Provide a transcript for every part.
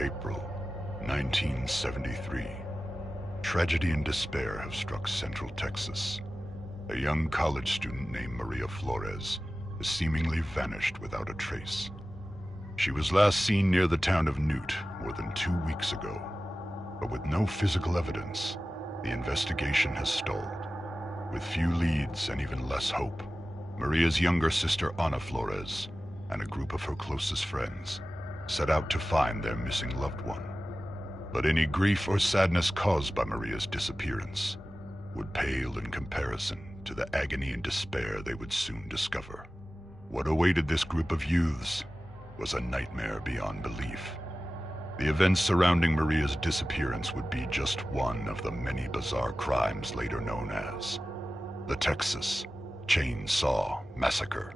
April 1973. Tragedy and despair have struck Central Texas. A young college student named Maria Flores has seemingly vanished without a trace. She was last seen near the town of Newt more than 2 weeks ago, but with no physical evidence, the investigation has stalled. With few leads and even less hope, Maria's younger sister Ana Flores and a group of her closest friends set out to find their missing loved one. But any grief or sadness caused by Maria's disappearance would pale in comparison to the agony and despair they would soon discover. What awaited this group of youths was a nightmare beyond belief. The events surrounding Maria's disappearance would be just one of the many bizarre crimes later known as the Texas Chainsaw Massacre.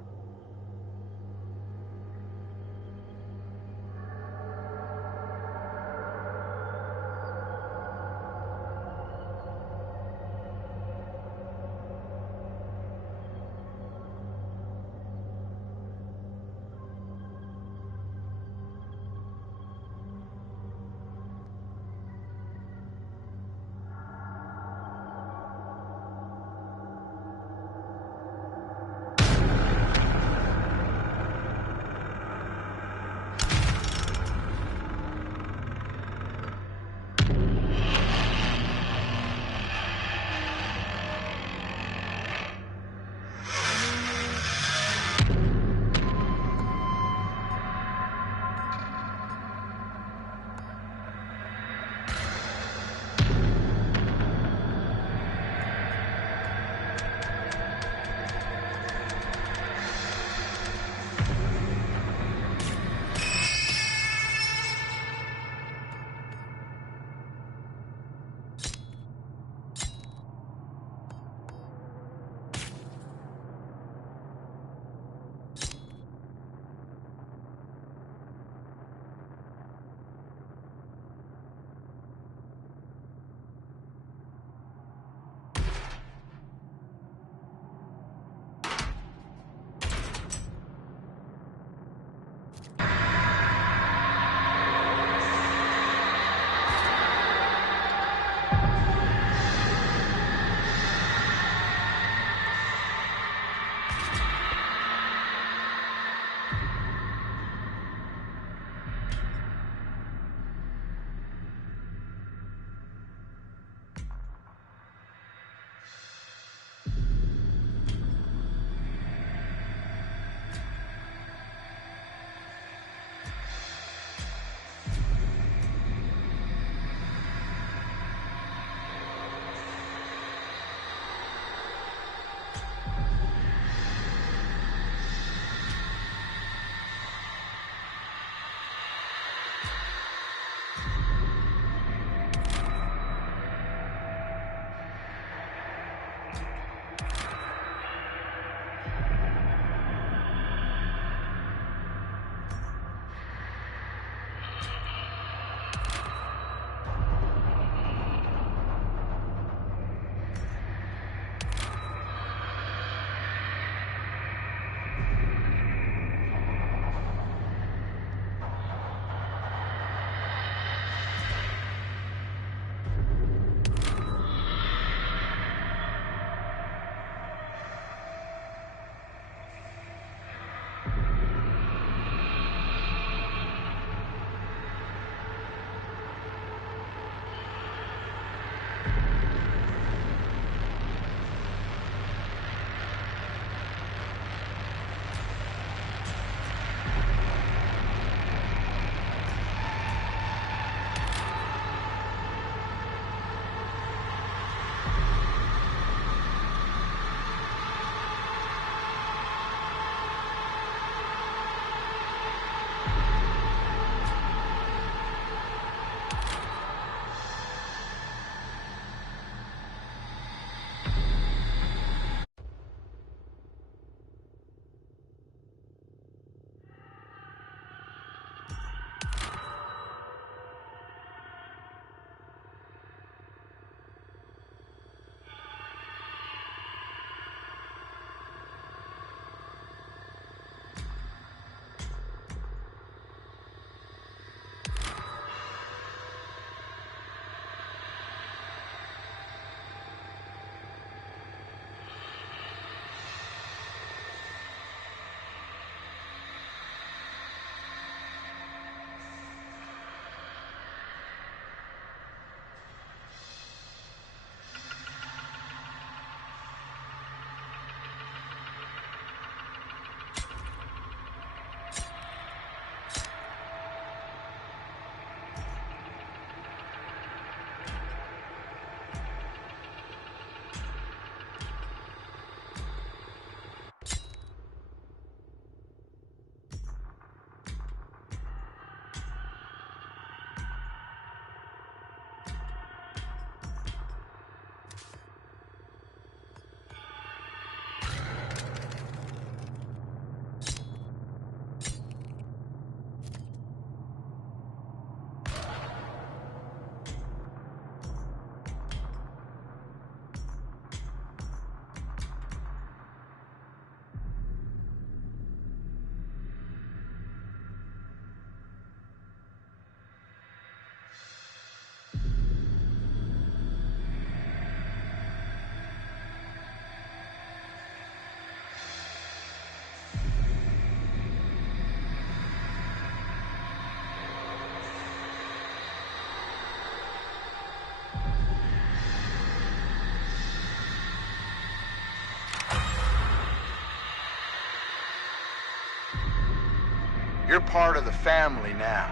You're part of the family now.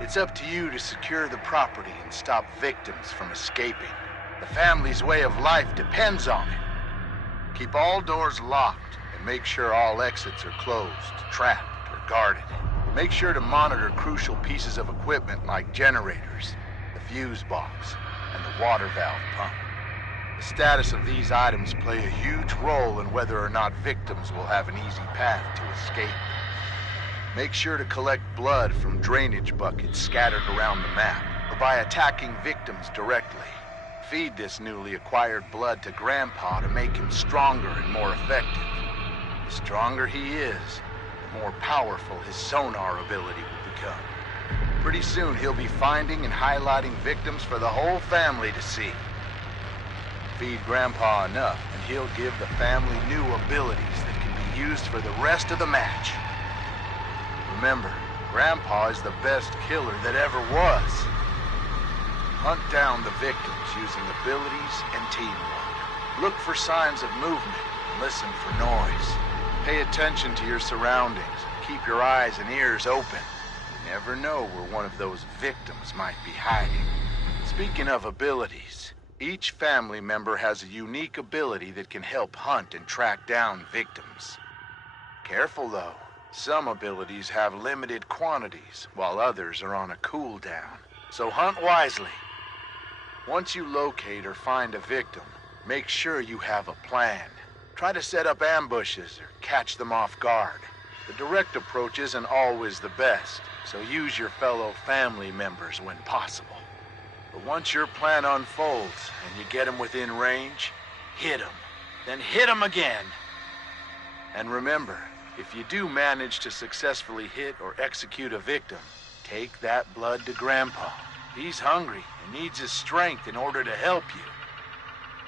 It's up to you to secure the property and stop victims from escaping. The family's way of life depends on it. Keep all doors locked and make sure all exits are closed, trapped, or guarded. Make sure to monitor crucial pieces of equipment like generators, the fuse box, and the water valve pump. The status of these items play a huge role in whether or not victims will have an easy path to escape. Make sure to collect blood from drainage buckets scattered around the map, or by attacking victims directly. Feed this newly acquired blood to Grandpa to make him stronger and more effective. The stronger he is, the more powerful his sonar ability will become. Pretty soon he'll be finding and highlighting victims for the whole family to see. Feed Grandpa enough, and he'll give the family new abilities that can be used for the rest of the match. Remember, Grandpa is the best killer that ever was. Hunt down the victims using abilities and teamwork. Look for signs of movement and listen for noise. Pay attention to your surroundings. Keep your eyes and ears open. You never know where one of those victims might be hiding. Speaking of abilities, each family member has a unique ability that can help hunt and track down victims. Careful though. Some abilities have limited quantities, while others are on a cooldown. So hunt wisely. Once you locate or find a victim, make sure you have a plan. Try to set up ambushes or catch them off guard. The direct approach isn't always the best, so use your fellow family members when possible. But once your plan unfolds and you get them within range, hit them. Then hit them again. And remember, if you do manage to successfully hit or execute a victim, take that blood to Grandpa. He's hungry and needs his strength in order to help you.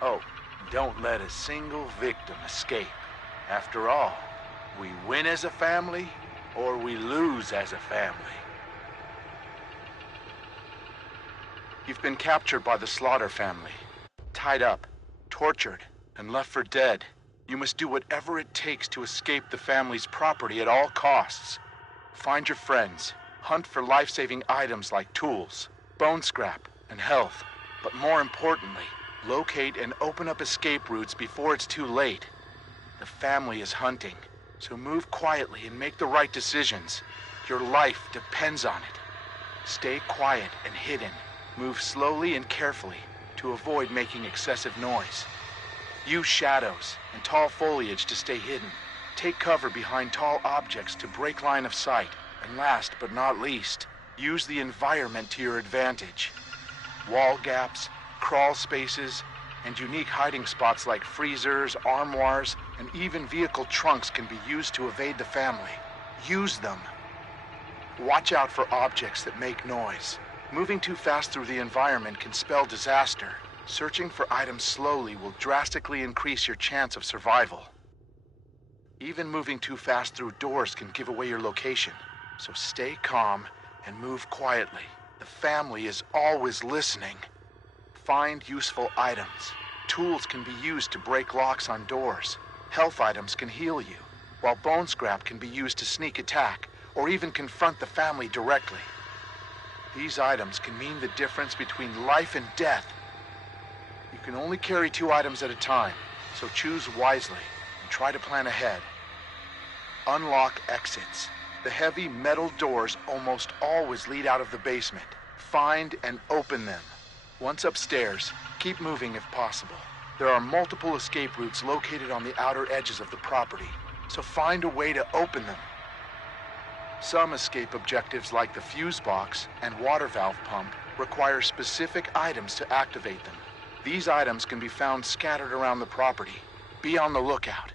Oh, don't let a single victim escape. After all, we win as a family or we lose as a family. You've been captured by the Slaughter family, tied up, tortured, and left for dead. You must do whatever it takes to escape the family's property at all costs. Find your friends, hunt for life-saving items like tools, bone scrap, and health. But more importantly, locate and open up escape routes before it's too late. The family is hunting, so move quietly and make the right decisions. Your life depends on it. Stay quiet and hidden. Move slowly and carefully to avoid making excessive noise. Use shadows and tall foliage to stay hidden. Take cover behind tall objects to break line of sight. And last but not least, use the environment to your advantage. Wall gaps, crawl spaces, and unique hiding spots like freezers, armoires, and even vehicle trunks can be used to evade the family. Use them. Watch out for objects that make noise. Moving too fast through the environment can spell disaster. Searching for items slowly will drastically increase your chance of survival. Even moving too fast through doors can give away your location, so stay calm and move quietly. The family is always listening. Find useful items. Tools can be used to break locks on doors. Health items can heal you, while bone scrap can be used to sneak attack or even confront the family directly. These items can mean the difference between life and death. You can only carry 2 items at a time, so choose wisely and try to plan ahead. Unlock exits. The heavy metal doors almost always lead out of the basement. Find and open them. Once upstairs, keep moving if possible. There are multiple escape routes located on the outer edges of the property, so find a way to open them. Some escape objectives like the fuse box and water valve pump require specific items to activate them. These items can be found scattered around the property. Be on the lookout.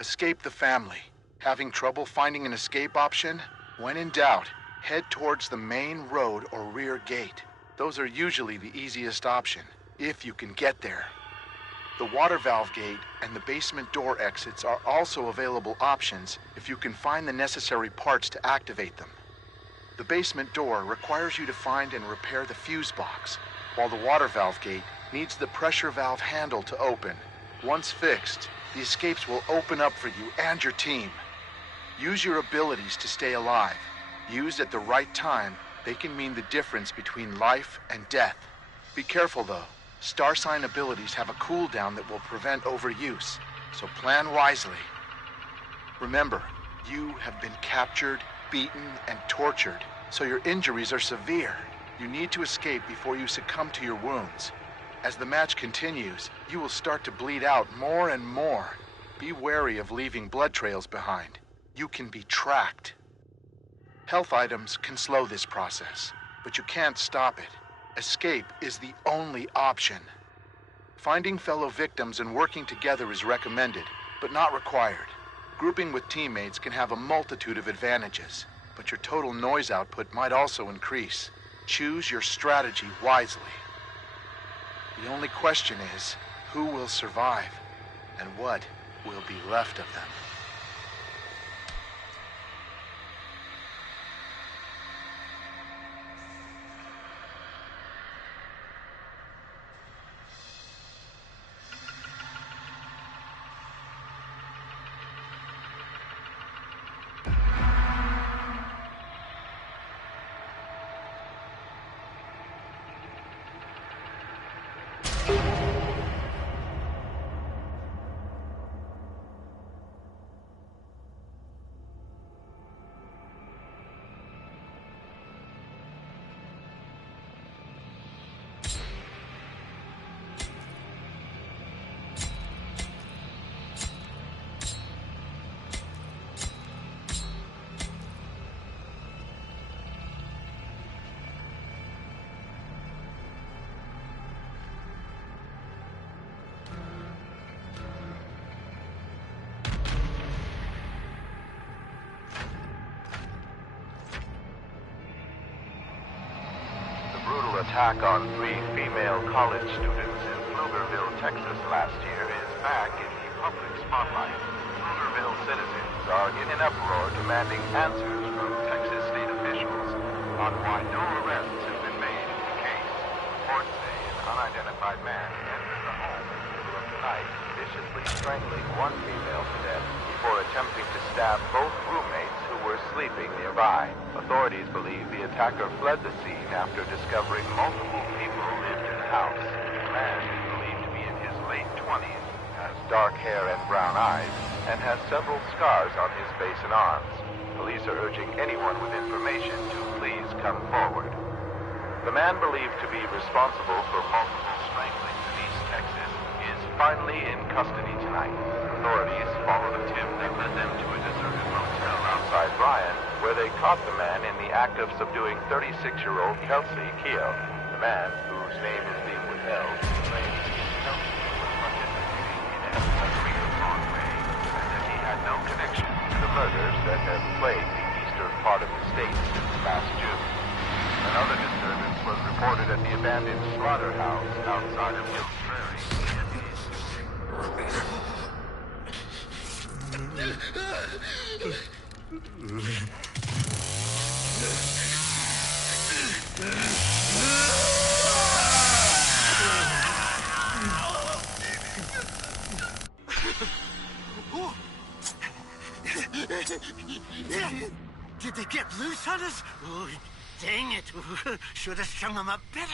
Escape the family. Having trouble finding an escape option? When in doubt, head towards the main road or rear gate. Those are usually the easiest option, if you can get there. The water valve gate and the basement door exits are also available options if you can find the necessary parts to activate them. The basement door requires you to find and repair the fuse box, while the water valve gate needs the pressure valve handle to open. Once fixed, the escapes will open up for you and your team. Use your abilities to stay alive. Used at the right time, they can mean the difference between life and death. Be careful though. Star sign abilities have a cooldown that will prevent overuse, so plan wisely. Remember, you have been captured, beaten, and tortured, so your injuries are severe. You need to escape before you succumb to your wounds. As the match continues, you will start to bleed out more and more. Be wary of leaving blood trails behind. You can be tracked. Health items can slow this process, but you can't stop it. Escape is the only option. Finding fellow victims and working together is recommended, but not required. Grouping with teammates can have a multitude of advantages, but your total noise output might also increase. Choose your strategy wisely. The only question is, who will survive, and what will be left of them? Attack on 3 female college students in Pflugerville, Texas last year is back in the public spotlight. Pflugerville citizens are in an uproar demanding answers from Texas state officials on why no arrests have been made in the case. Reports say an unidentified man entered the home in the middle of the night, viciously strangling one female to death before attempting to stab both roommates who were sleeping nearby. Authorities believe the attacker fled the scene after discovering multiple people lived in the house. The man is believed to be in his late 20s, has dark hair and brown eyes, and has several scars on his face and arms. Police are urging anyone with information to please come forward. The man believed to be responsible for multiple stranglings in East Texas is finally in custody tonight. Authorities followed a tip that led them to a deserted motel outside Bryan, where they caught the man in the act of subduing 36-year-old Kelsey Keel. The man, whose name is being withheld, claims Kelsey was participating in an agreed-upon way and that he had no connection to the murders that have plagued the eastern part of the state since last June. Another disturbance was reported at the abandoned slaughterhouse outside of Hills Prairie. Did they get loose on us? Oh, dang it. Should have strung them up better.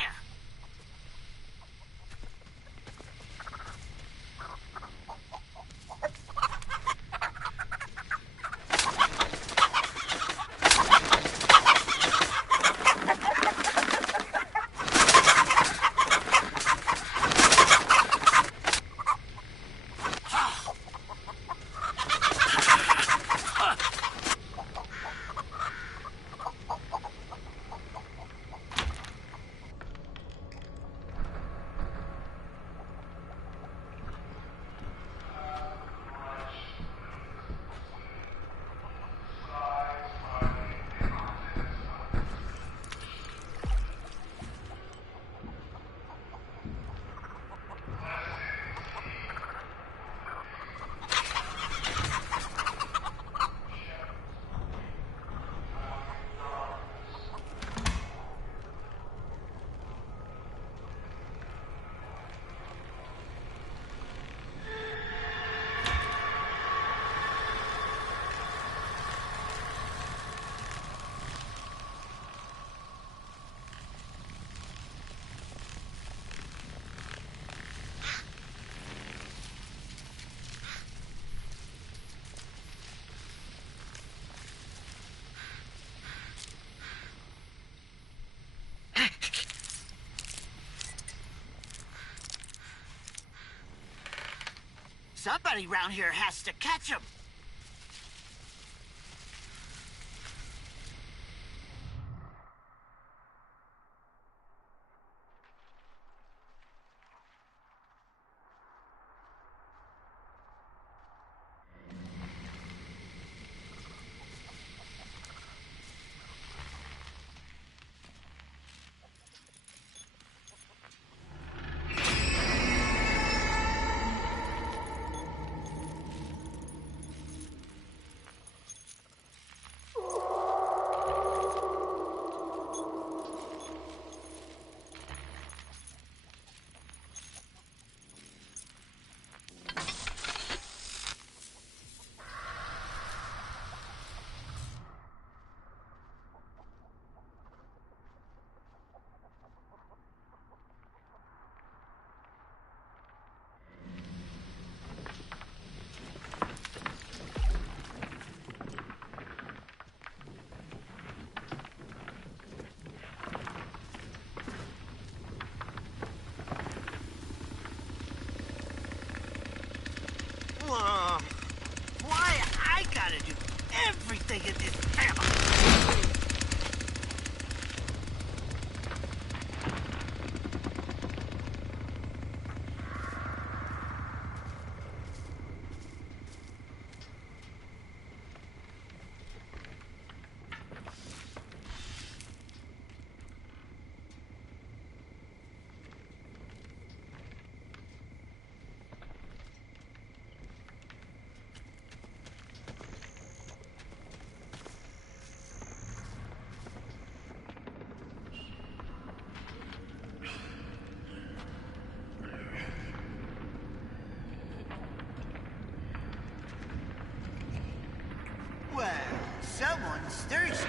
Somebody around here has to catch him. Why I gotta do everything in this family? Well, someone's thirsty.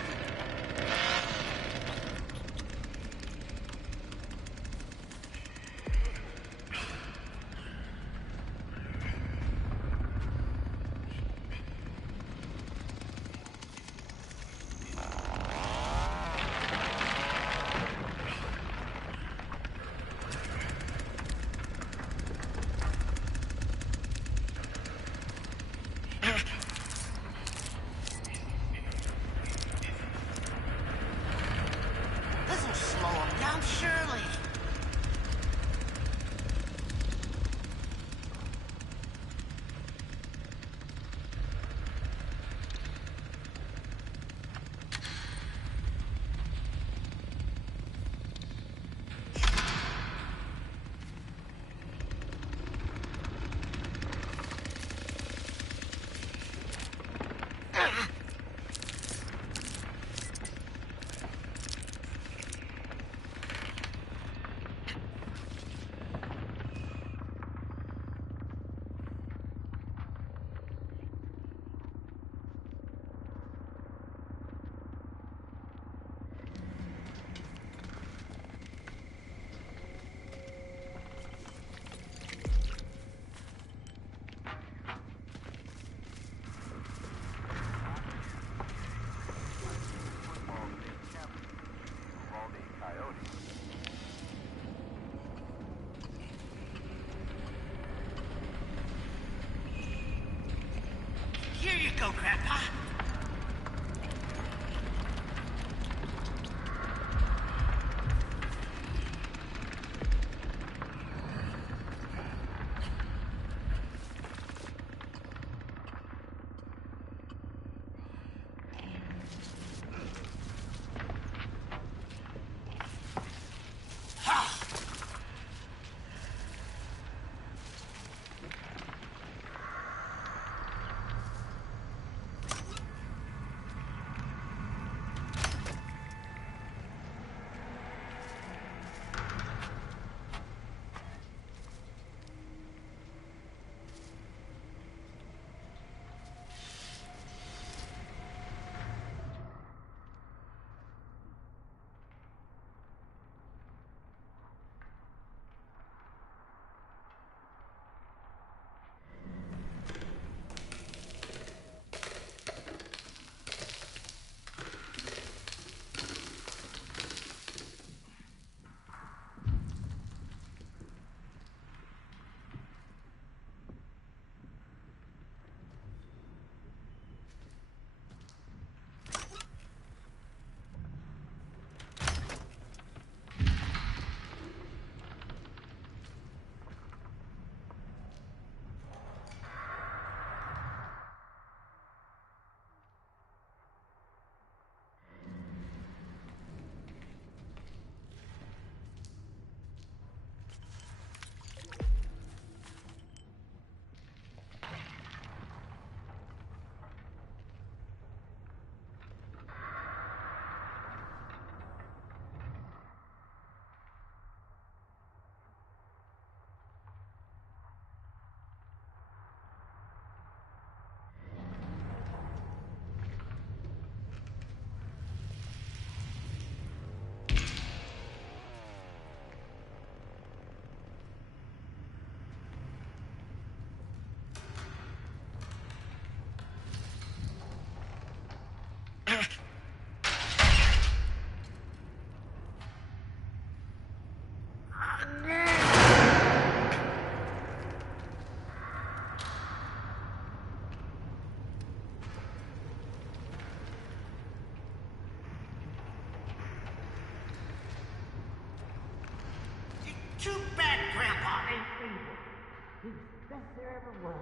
This'll slow him down, surely. Here you go, Grandpa. Too bad Grandpa ain't able. He's the best there ever was.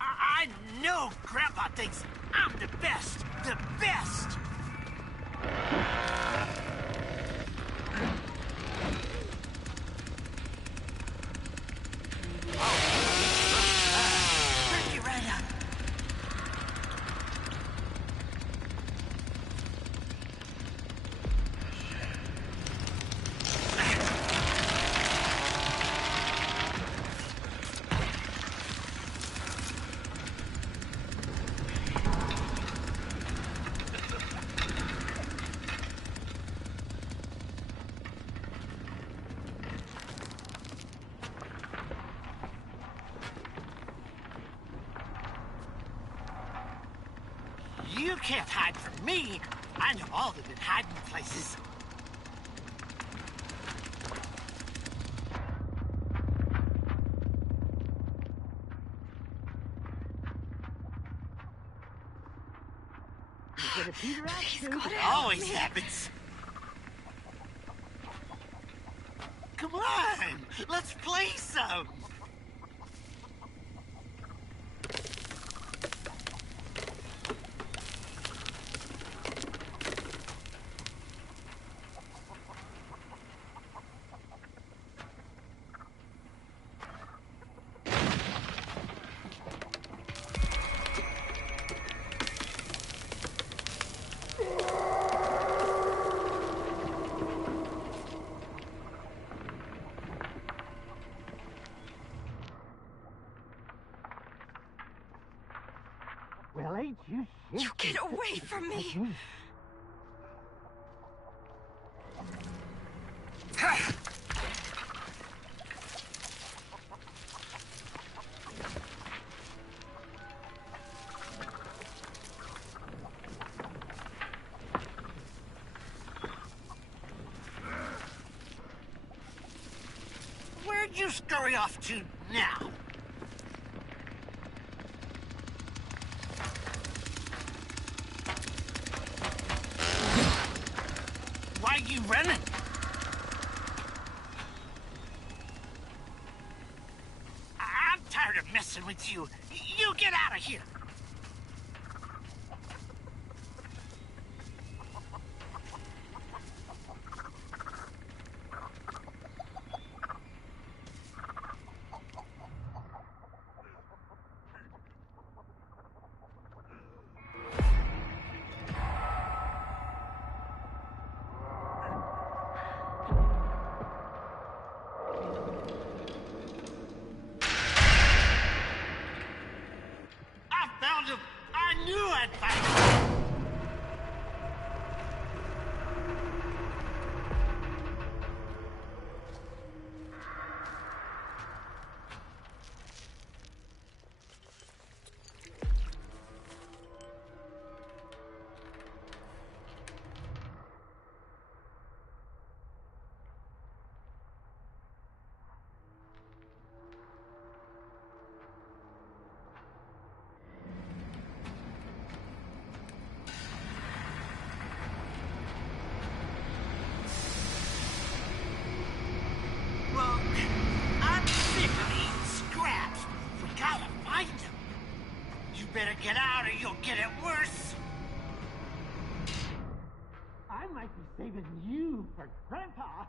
I know Grandpa thinks I'm the best. The best! Bring you right up. You can't hide from me. I know all the good hiding places. You gonna peter out soon? It always happens. Come on, let's play some. Well, ain't you shit? You get away from me! Where'd you scurry off to now? Why are you running? I'm tired of messing with you. You get out of here. might be saving you for Grandpa.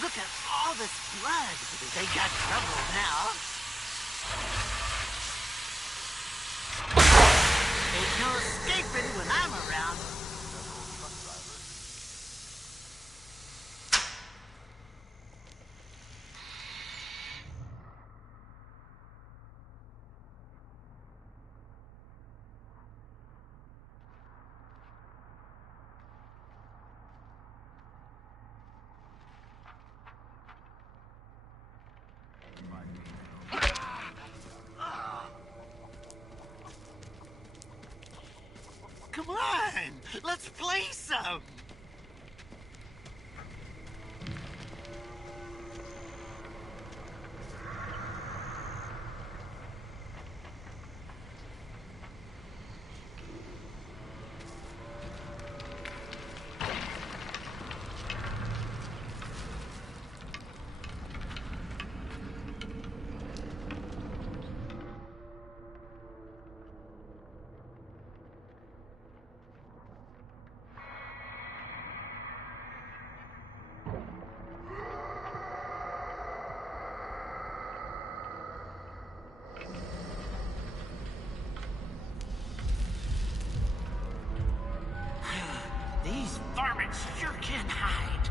Look at all this blood. They got trouble now. Ain't no escaping when I'm around. Come on, let's play some. These varmints sure can hide.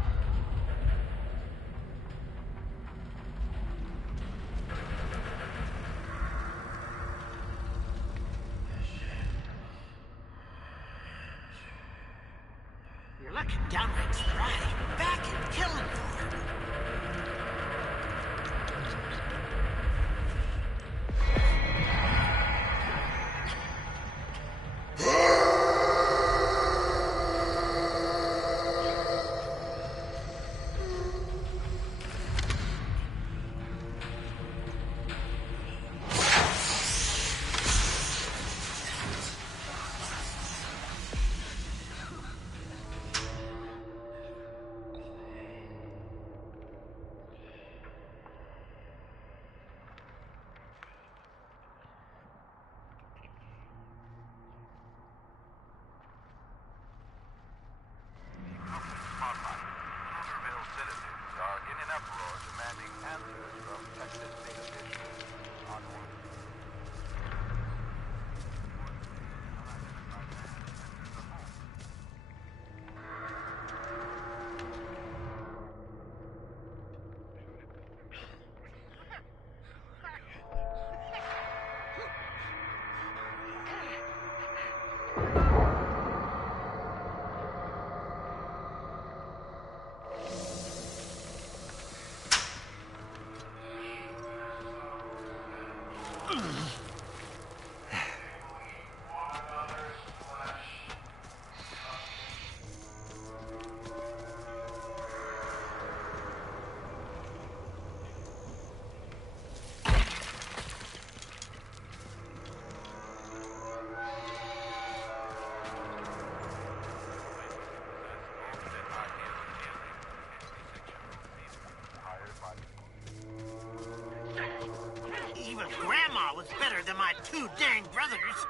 You're looking downright spry. Back and killing for him. two dang brothers.